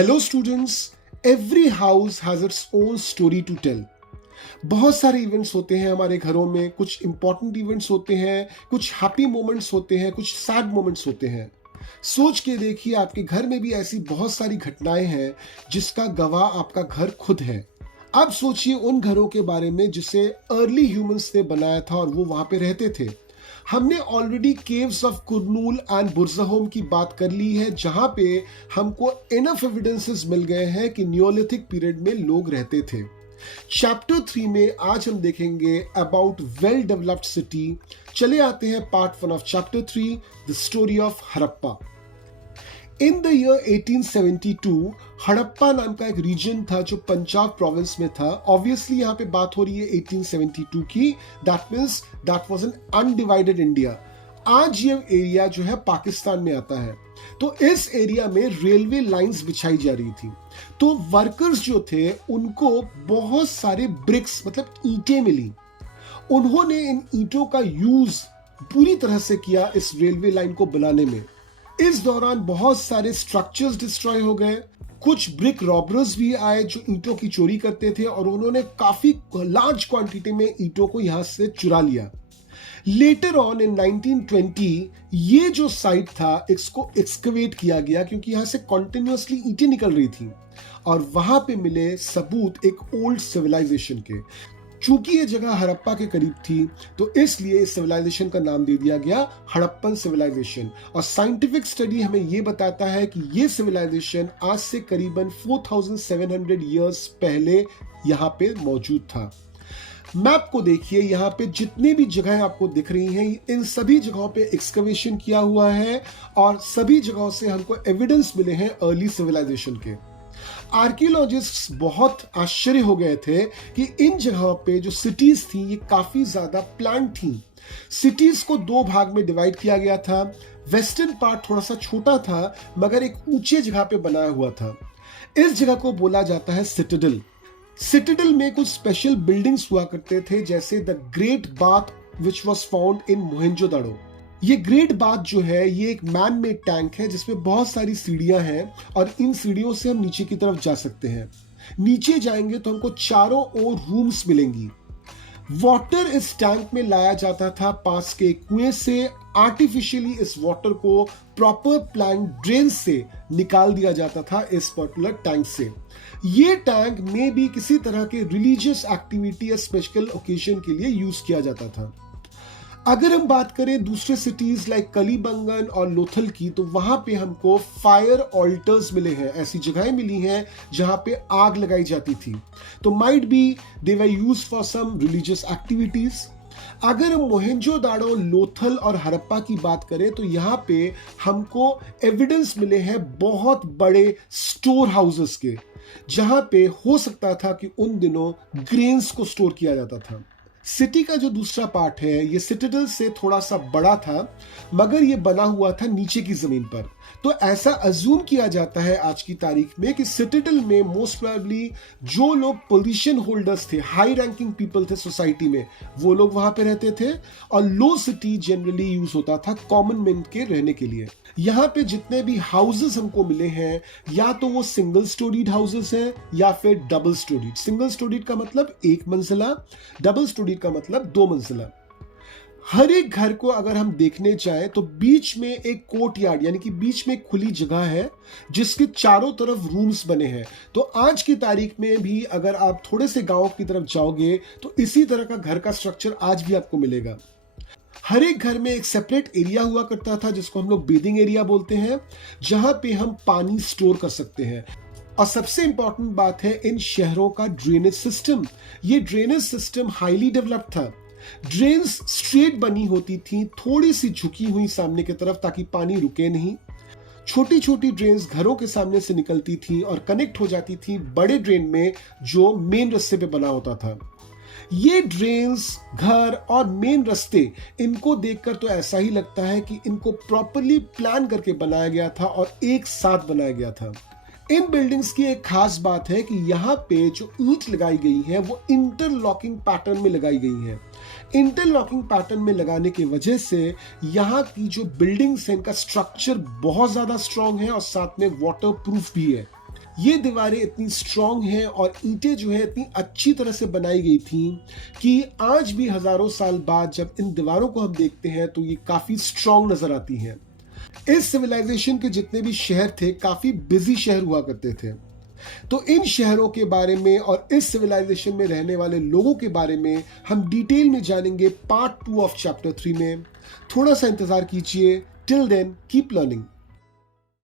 Hello students, every house has its own story to tell. बहुत सारे events होते हैं हमारे घरों में, कुछ इंपॉर्टेंट इवेंट्स होते हैं, कुछ हैप्पी मोमेंट्स होते हैं, कुछ सैड मोमेंट्स होते हैं। सोच के देखिए, आपके घर में भी ऐसी बहुत सारी घटनाएं हैं जिसका गवाह आपका घर खुद है। अब सोचिए उन घरों के बारे में जिसे अर्ली ह्यूमंस ने बनाया था और वो वहां पे रहते थे। हमने already caves of Kurnool and Burzahom की बात कर ली है, जहां पे हमको इनफ एविडेंसेस मिल गए हैं कि नियोलिथिक पीरियड में लोग रहते थे। चैप्टर 3 में आज हम देखेंगे अबाउट वेल डेवलप्ड सिटी। चले आते हैं part 1 of chapter 3, the story of Harappa. In the year 1872 Harappa नाम का एक रीजन था जो पंजाब प्रोविंस में था। ऑब्वियसली यहाँ पे बात हो रही है 1872 की। That means that was an undivided India. आज ये एरिया जो है पाकिस्तान में आता है। तो इस एरिया में रेलवे लाइंस बिछाई जा रही थी। तो वर्कर्स जो थे उनको बहुत सारे ब्रिक्स मतलब ईंटें मिली। उन्होंने इन ईंटों का यूज पूरी तरह से किया इस रेलवे लाइन को बनाने में। इस दौरान बहुत सारे स्ट्रक्चर्स डिस्ट्रॉय हो गए। कुछ ब्रिक रॉबर्स भी आए जो ईंटों की चोरी करते थे और उन्होंने काफी लार्ज क्वांटिटी में ईंटों को यहां से चुरा लिया। लेटर ऑन इन 1920 ये जो साइट था इसको एक्सकवेट किया गया क्योंकि यहां से कॉन्टिन्यूअसली ईंटें निकल रही थी और वहां पे मिले सबूत एक ओल्ड सिविलाइजेशन के। चूंकि ये जगह हड़प्पा के करीब थी तो इसलिए इस सिविलाइजेशन का नाम दे दिया गया हड़प्पन सिविलाइजेशन। और साइंटिफिक स्टडी हमें ये बताता है कि ये सिविलाइजेशन आज से करीबन 4700 ईयर्स पहले यहाँ पे मौजूद था। मैप को देखिए, यहाँ पे जितनी भी जगहें आपको दिख रही हैं इन सभी जगहों पे एक्सकवेशन किया हुआ है और सभी जगहों से हमको एविडेंस मिले हैं अर्ली सिविलाइजेशन के। आर्कियोलॉजिस्ट्स बहुत आश्चर्य हो गए थे कि इन जगहों पे जो सिटीज थी ये काफी ज्यादा प्लान थी। सिटीज को दो भाग में डिवाइड किया गया था। वेस्टर्न पार्ट थोड़ा सा छोटा था मगर एक ऊंचे जगह पे बनाया हुआ था। इस जगह को बोला जाता है सिटाडेल। सिटाडेल में कुछ स्पेशल बिल्डिंग्स हुआ करते थे, जैसे the great bath which was found in Mohenjodaro. ये ग्रेट बाथ जो है ये एक मैन मेड टैंक है जिसमें बहुत सारी सीढ़ियां हैं और इन सीढ़ियों से हम नीचे की तरफ जा सकते हैं। नीचे जाएंगे तो हमको चारों ओर रूम्स मिलेंगी। वाटर इस टैंक में लाया जाता था पास के कुएं से। आर्टिफिशियली इस वाटर को प्रॉपर प्लान ड्रेन से निकाल दिया जाता था इस पर्टिकुलर टैंक से। ये टैंक में भी किसी तरह के रिलीजियस एक्टिविटी या स्पेशल ओकेजन के लिए यूज किया जाता था। अगर हम बात करें दूसरे सिटीज लाइक कलीबंगन और लोथल की, तो वहां पे हमको फायर ऑल्टर्स मिले हैं। ऐसी जगहें मिली हैं जहां पे आग लगाई जाती थी। तो might be they were used for some religious activities. अगर हम मोहेंजोदाड़ो, लोथल और हड़प्पा की बात करें तो यहाँ पे हमको एविडेंस मिले हैं बहुत बड़े स्टोर हाउसेस के, जहां पे हो सकता था कि उन दिनों ग्रेन्स को स्टोर किया जाता था। सिटी का जो दूसरा पार्ट है ये सिटाडेल से थोड़ा सा बड़ा था मगर ये बना हुआ था नीचे की जमीन पर। तो ऐसा अज्यूम किया जाता है आज की तारीख में कि सिटाडेल में मोस्ट प्रोबेबली जो लोग पोजीशन होल्डर्स थे, हाई रैंकिंग पीपल थे सोसाइटी में, वो लोग वहां पे रहते थे। और लो सिटी जनरली यूज होता था कॉमन मैन के रहने के लिए। यहाँ पे जितने भी हाउसेस हमको मिले हैं या तो वो सिंगल स्टोरीड हाउसेस हैं या फिर डबल स्टोरीड। सिंगल स्टोरीड का मतलब एक मंजिला, डबल स्टोरीड का मतलब दो मंजिला। हर एक घर को अगर हम देखने जाएं तो बीच में एक कोर्टयार्ड यानी कि बीच में एक खुली जगह है जिसके चारों तरफ रूम्स बने हैं। तो आज की तारीख में भी अगर आप थोड़े से गांव की तरफ जाओगे तो इसी तरह का घर का स्ट्रक्चर आज भी आपको मिलेगा। हर एक घर में एक सेपरेट एरिया हुआ करता था जिसको हम लोग बेदिंग एरिया बोलते हैं, जहां पे हम पानी स्टोर कर सकते हैं। और सबसे इंपॉर्टेंट बात है इन शहरों का ड्रेनेज सिस्टम। ये ड्रेनेज सिस्टम हाईली डेवलप्ड था। ड्रेन्स स्ट्रेट बनी होती थी, थोड़ी सी झुकी हुई सामने की तरफ ताकि पानी रुके नहीं। छोटी छोटी ड्रेन्स घरों के सामने से निकलती थी और कनेक्ट हो जाती थी बड़े ड्रेन में जो मेन रास्ते पे बना होता था। ये ड्रेन्स, घर और मेन रास्ते, इनको देखकर तो ऐसा ही लगता है कि इनको प्रॉपरली प्लान करके बनाया गया था और एक साथ बनाया गया था। इन बिल्डिंग्स की एक खास बात है कि यहाँ पे जो ईंट लगाई गई है वो इंटरलॉकिंग पैटर्न में लगाई गई है। इंटरलॉकिंग पैटर्न में लगाने की वजह से यहाँ की जो बिल्डिंग्स है इनका स्ट्रक्चर बहुत ज्यादा स्ट्रॉन्ग है और साथ में वाटर प्रूफ भी है। ये दीवारें इतनी स्ट्रांग हैं और ईंटें जो है इतनी अच्छी तरह से बनाई गई थी कि आज भी हजारों साल बाद जब इन दीवारों को हम देखते हैं तो ये काफी स्ट्रांग नजर आती हैं। इस सिविलाइजेशन के जितने भी शहर थे काफी बिजी शहर हुआ करते थे। तो इन शहरों के बारे में और इस सिविलाइजेशन में रहने वाले लोगों के बारे में हम डिटेल में जानेंगे पार्ट 2 ऑफ चैप्टर 3 में। थोड़ा सा इंतजार कीजिए। Till then keep learning.